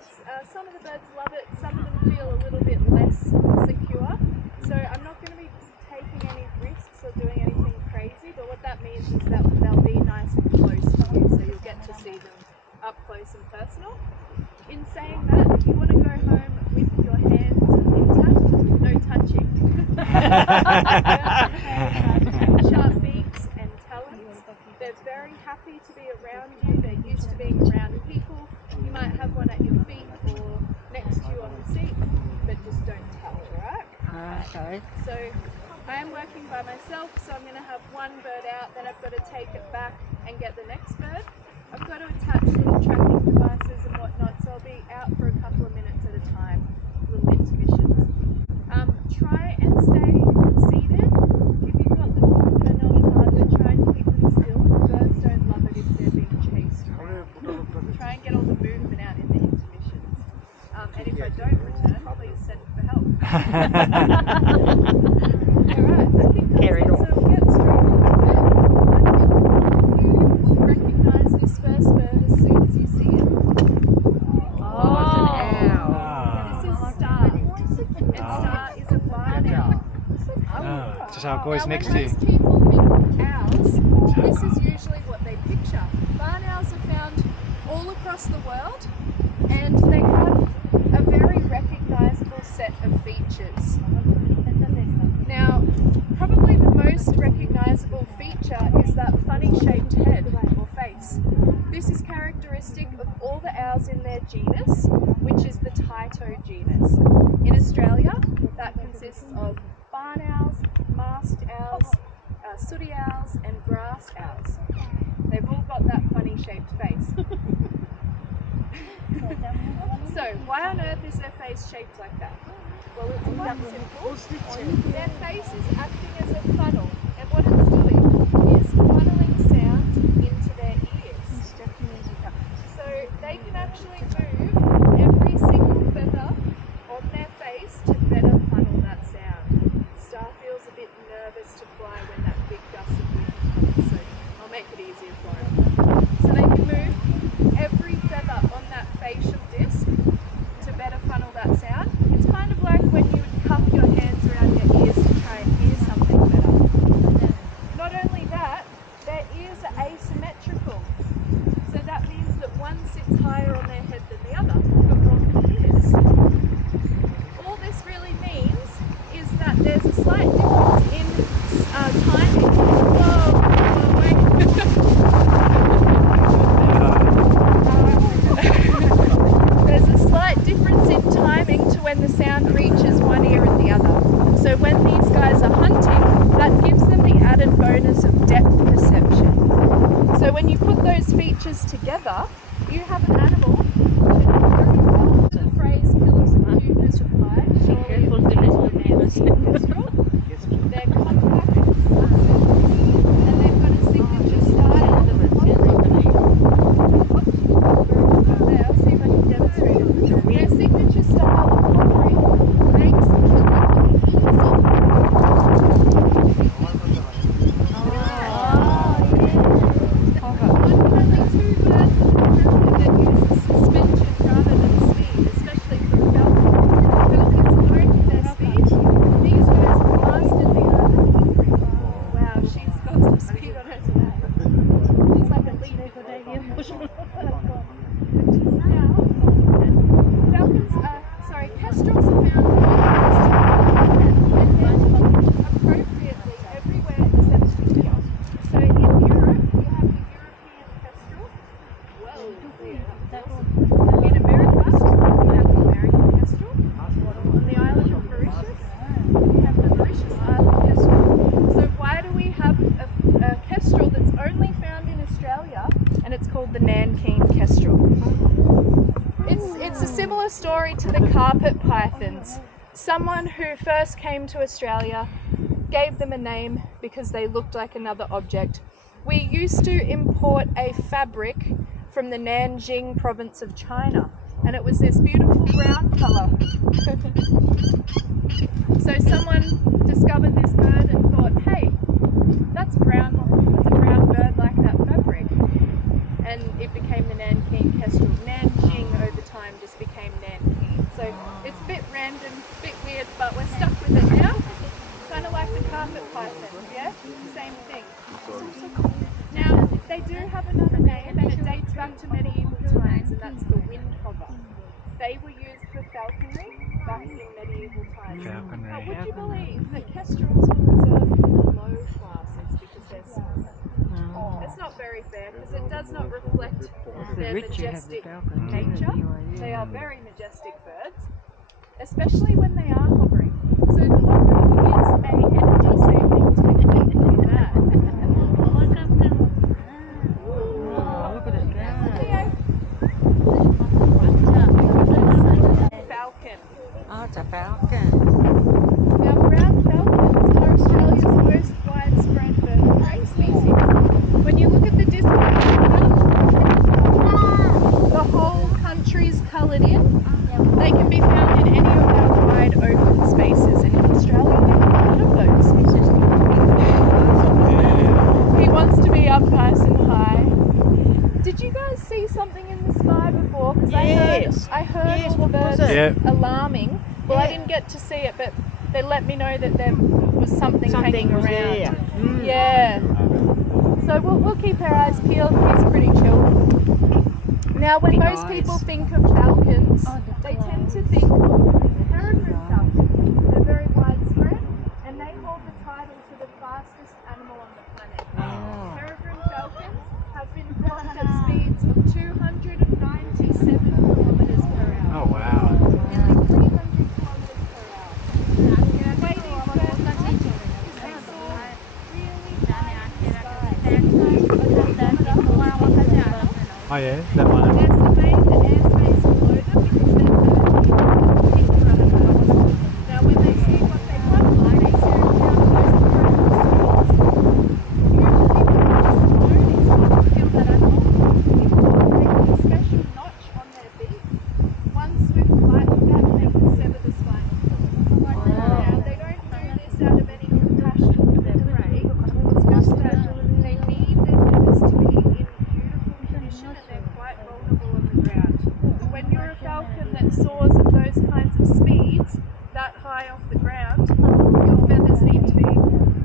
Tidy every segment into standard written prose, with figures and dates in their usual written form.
birds, some of the birds love it, some of them feel a little bit less secure. So I'm not going to be taking any risks or doing anything crazy, but what that means is that they'll be nice and close to you, so you'll get to see them up close and personal. In saying that, if you want to go home with your hands intact, no touching. Sharp beaks and talons. They're very happy to be around you. They're used to being around people. You might have one at your feet or next to you on the seat, but just don't touch, alright? Okay. So I am working by myself, so I'm going to have one bird out, then I've got to take it back and get the next bird. I've got to attach little tracking devices and whatnot, so I'll be out for a couple of minutes at a time, little intermissions. Try and stay seated. If you've got them on, they're not as hard, but try and keep them still. Birds don't love it if they're being chased around. Try and get all the movement out in the intermissions. And if I don't return, please send for help. Alright, I think that's it. So we'll get straight into it. You will recognise this first bird as soon as you see it. Oh, it's an owl. This is Star. And Star is a barn owl. Just how it goes next to When you. most people think owls, this is usually what they picture. Barn owls are found all across the world, and they have a very recognisable set of features. Now, probably the most recognisable feature is that funny shaped head or face. This is characteristic of all the owls in their genus, which is the Tyto genus. In Australia, that consists of barn owls, masked owls, sooty owls and grass owls. They've all got that funny shaped face. So, why on earth is their face shaped like that? Well, it's quite simple. Their face is acting as a funnel, and what it's doing is funneling sound into their ears. So they can actually move every single feather on their face to better funnel that sound. Star feels a bit nervous to fly when that big gust of wind comes, so I'll make it easier for him. So they can move every feather on that facial disc to better funnel that sound. It's kind of like when you would cup your hands around your ears to try and hear something better. Not only that, their ears are asymmetrical. So that means that one sits higher on their head than the other. Got wonky ears. All this really means is that there's a slight difference in timing. Whoa, wait. There's a slight difference in timing to when the sound reaches one ear and the other. So when these guys are hunting, that gives them the added bonus of depth perception. So when you put those features together, you have an animal that is very well to the phrase pillars of cuteness replied. Surely Kestrel. They're compact and they've got a signature style. There, I'll see if I can demonstrate it. Their signature style of hovering makes them look like only two birds in the family that uses suspension rather than speed, especially for a falcon. Falcons own their speed. These guys have mastered the art of hovering. Wow, she's got some speed on her today. She's like a lead. Now, kestrels are found appropriately everywhere except here. So in Europe, you have the European kestrel. Whoa, that's awesome. In America, you have the American kestrel. On the island of Mauritius, you have the Mauritius Island kestrel. So why do we have a kestrel that's only found in Australia, and it's called the Nankeen kestrel? It's a similar story to the carpet pythons. Someone who first came to Australia gave them a name because they looked like another object. We used to import a fabric from the Nanjing province of China, and it was this beautiful brown colour. So someone discovered this bird and thought, hey, that's brown, it's a brown bird like that fabric. And it became the Nankeen kestrel. Nanjing over time just became Now, they do have another name, and it dates back to medieval times, and that's the windhover. They were used for falconry back in medieval times. Falconry. But would you believe that kestrels were reserved for the low classes because they're small? It's not very fair because it does not reflect their majestic nature. They are very majestic birds, especially when they are hovering. So hovering is an energy saving technique for that. Falcon. Oh, it's a falcon. Now, brown falcons are Australia's most widespread bird of prey species. When you look at the distribution map, the whole country's coloured in. They can be found in any of our wide open spaces, and in Australia we have a lot of those. He wants to be up nice and high. Did you guys see something in the sky before? Because I heard all the birds alarming. Well, I didn't get to see it, but they let me know that there was something hanging around. Yeah. So we'll keep our eyes peeled. He's pretty chill. Now, when most people think of falcons, they tend to think of peregrine falcons. They're very widespread, and they hold the title to the fastest animal on the planet. Peregrine falcons have been clocked at speeds of 297 kilometres per hour. Oh wow. Nearly 300 kilometres per hour. Waiting for night because they soar really high in the sky. Oh yeah, that one. There's the main airspace below them because they're in front of us. Now when they see what they want, they zoom down close to the usually when kill that animal, they put a special notch on their beak. One swift flight of that they can sever the spinal cord. Now they don't do this out of any compassion for their prey. It's just that they need their feathers to be in beautiful condition and they're quite vulnerable on the ground. When you're a falcon that soars at those kinds of speeds, that high off the ground, your feathers need to be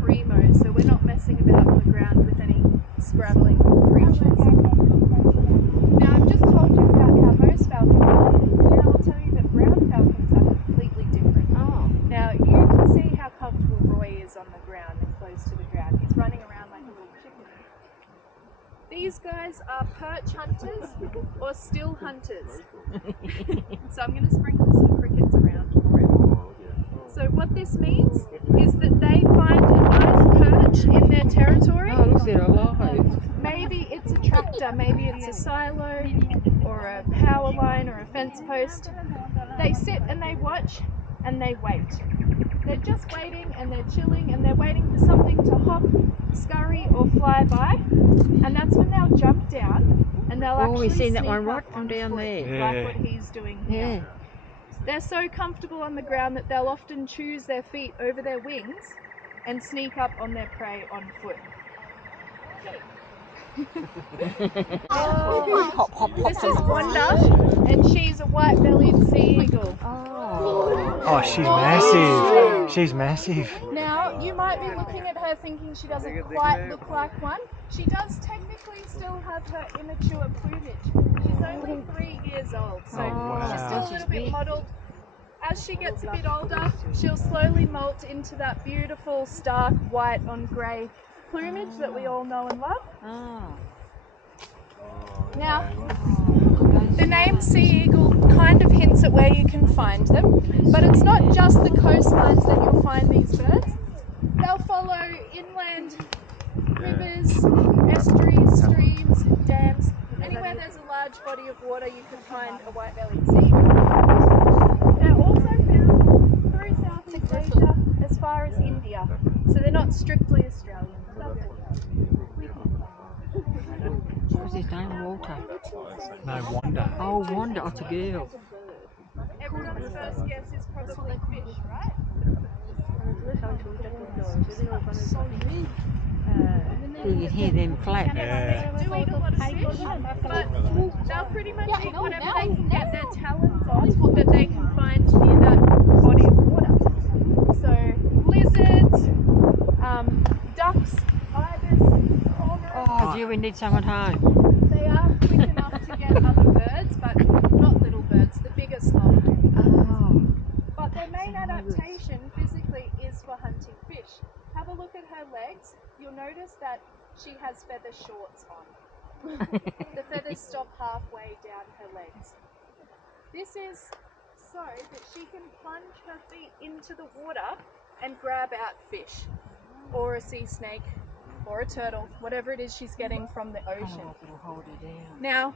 primo, so we're not messing about on the ground with any scrabbling creatures. Now I've just told you about how most falcons are, now I'll tell you that brown falcons are completely different. Now you can see how comfortable Roy is on the ground and close to the ground. He's running around like a little chicken. These guys are perch hunters or still hunters. So I'm going to sprinkle some crickets around for him. So what this means is that they find a nice perch in their territory. Oh, looks they're alive. Maybe it's a tractor, maybe it's a silo or a power line or a fence post. They sit and they watch and they wait. They're just waiting and they're chilling and they're waiting for something to hop, scurry or fly by, and that's when they'll jump down and they'll actually we've seen that sneak one right up from on down foot, there. like what he's doing here. Yeah. They're so comfortable on the ground that they'll often choose their feet over their wings and sneak up on their prey on foot. Hop, hop, hop. This is Wanda, and she's a white-bellied sea eagle. Oh, she's massive. She's massive. Now, you might be looking at her thinking she doesn't quite look like one. She does technically still have her immature plumage. She's only 3 years old, so she's still a little bit mottled. As she gets a bit older, she'll slowly molt into that beautiful stark white on grey plumage that we all know and love. Now, the name sea eagle kind of hints at where you can find them, but it's not just the coastlines that you'll find these birds. They'll follow inland rivers, estuaries, streams, dams. Anywhere there's a large body of water you can find a white-bellied sea eagle. They're also found through Southeast Asia as far as India, so they're not strictly Australian. What's his name? Walter. No wonder. Oh, Wanda. Oh, it's a girl. Everyone's first guess is probably fish, right? You can hear them flap. Yeah. They do eat a lot of fish, but they'll pretty much eat whatever they can get their talons on that they can find near that body of water. So lizards, ducks, ibis, Dear, we need some at home. They are quick enough to get other birds, but not little birds, the biggest lot. Oh. But their main adaptation physically is for hunting fish. Have a look at her legs. You'll notice that she has feather shorts on. The feathers stop halfway down her legs. This is so that she can plunge her feet into the water and grab out fish, or a sea snake, or a turtle, whatever it is she's getting from the ocean. Oh, it'll hold her down. Now,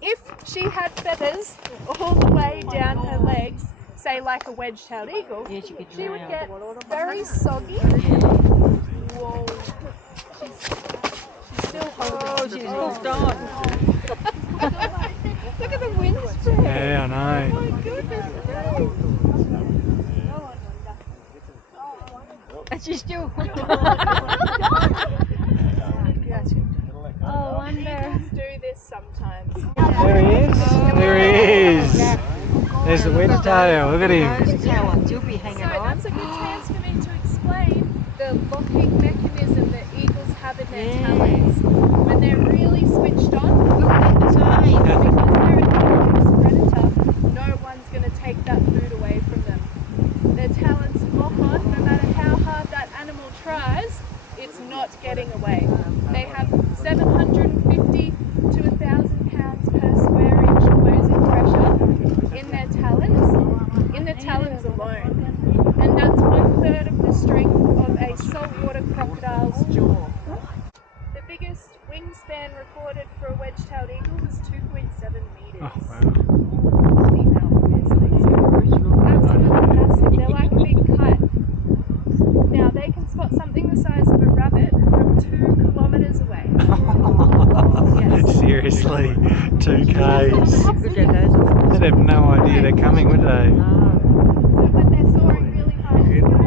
if she had feathers all the way down her legs, say like a wedge-tailed eagle, Yeah, she could she would drown. get very soggy. Whoa. She's still holding. Oh, she's hooked on. Look at the wind spread. Yeah, I know. Oh my goodness. And she's still hooked on. Oh, wonder. Eagles do this sometimes. There he is. There he is. There's the wedge-tail. Look at him. Those talons, you'll be So hanging on. that's a good chance for me to explain the locking mechanism that eagles have in their talons. When they're really switched on, Look at the time. because they're an enormous predator, no one's going to take that food away from them. Their talons lock on, no matter how hard that animal tries, it's not getting away. They have 750 to 1,000 pounds per square inch closing pressure in their talons alone. And that's 1/3 of the strength of a saltwater crocodile's jaw. The biggest wingspan recorded for a wedge-tailed eagle was 2.7 meters. Oh, wow. Female, obviously. Absolutely massive. They're like a big kite. Now they can spot something the size of a rabbit from 2 kilometers away. Yes. Seriously, 2 Ks. Look at those. They'd have no idea they're coming, would they? No. So when they're soaring really high in the sky,